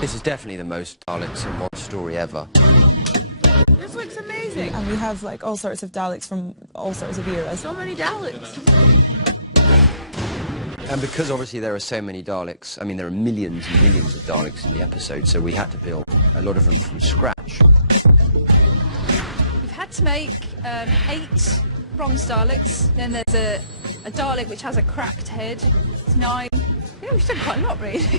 This is definitely the most Daleks in one story ever. This looks amazing. And we have like all sorts of Daleks from all sorts of eras. So many Daleks. And because obviously there are so many Daleks, I mean there are millions and millions of Daleks in the episode, so we had to build a lot of them from scratch. We've had to make 8 bronze Daleks, then there's a Dalek which has a cracked head, it's 9. Yeah, we've done quite a lot really.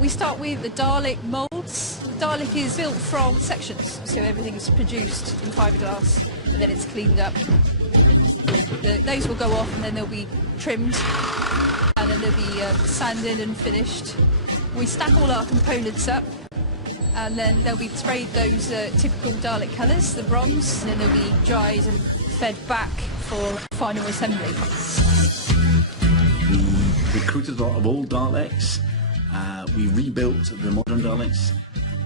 We start with the Dalek moulds. The Dalek is built from sections, so everything is produced in fiberglass and then it's cleaned up. Those will go off and then they'll be trimmed and then they'll be sanded and finished. We stack all our components up and then they'll be sprayed those typical Dalek colours, the bronze, and then they'll be dried and fed back for final assembly. We recruited a lot of old Daleks. We rebuilt the modern Daleks.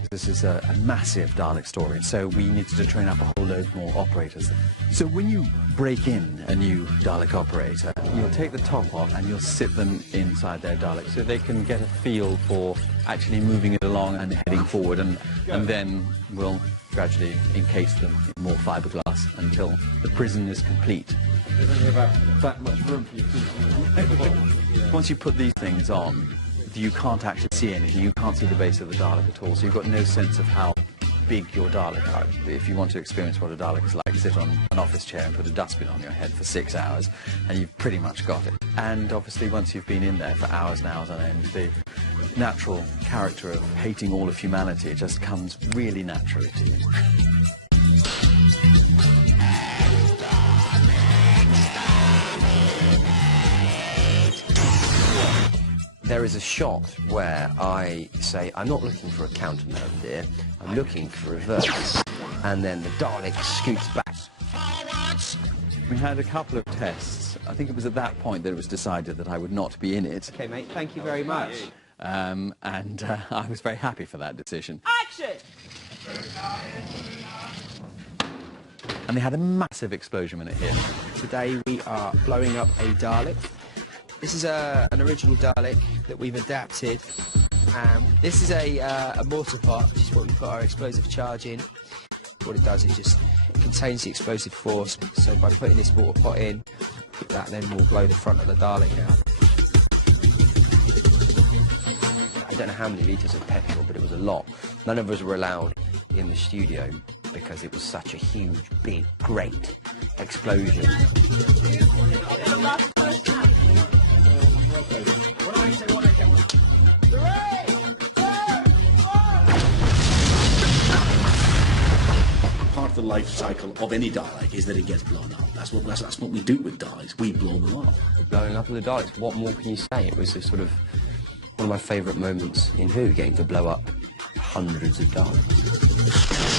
This is a massive Dalek story, so we needed to train up a whole load more operators. So when you break in a new Dalek operator, you'll take the top off and you'll sit them inside their Dalek so they can get a feel for actually moving it along and heading forward, and then we'll gradually encase them in more fiberglass until the prison is complete. There's only about that much room for your feet. Once you put these things on, you can't actually see anything. You can't see the base of the Dalek at all, so you've got no sense of how big your Dalek are. If you want to experience what a Dalek is like, sit on an office chair and put a dustbin on your head for 6 hours, and you've pretty much got it. And obviously, once you've been in there for hours and hours on end, the natural character of hating all of humanity just comes really naturally to you. There is a shot where I say, I'm not looking for a counter measure, dear, I'm looking for reverse. And then the Dalek scoots back. We had a couple of tests. I think it was at that point that it was decided that I would not be in it. Okay, mate, thank you very much. And I was very happy for that decision. Action! And they had a massive explosion when it hit. Today we are blowing up a Dalek. This is an original Dalek that we've adapted. This is a mortar pot, which is what we put our explosive charge in. What it does is just contains the explosive force. So by putting this mortar pot in, that then will blow the front of the Dalek out. I don't know how many litres of petrol, but it was a lot. None of us were allowed in the studio because it was such a huge, big, great explosion. Part of the life cycle of any Dalek is that it gets blown up. That's what we do with Daleks. We blow them up. Blowing up of the Daleks, what more can you say? It was sort of one of my favourite moments in Who, getting to blow up hundreds of Daleks.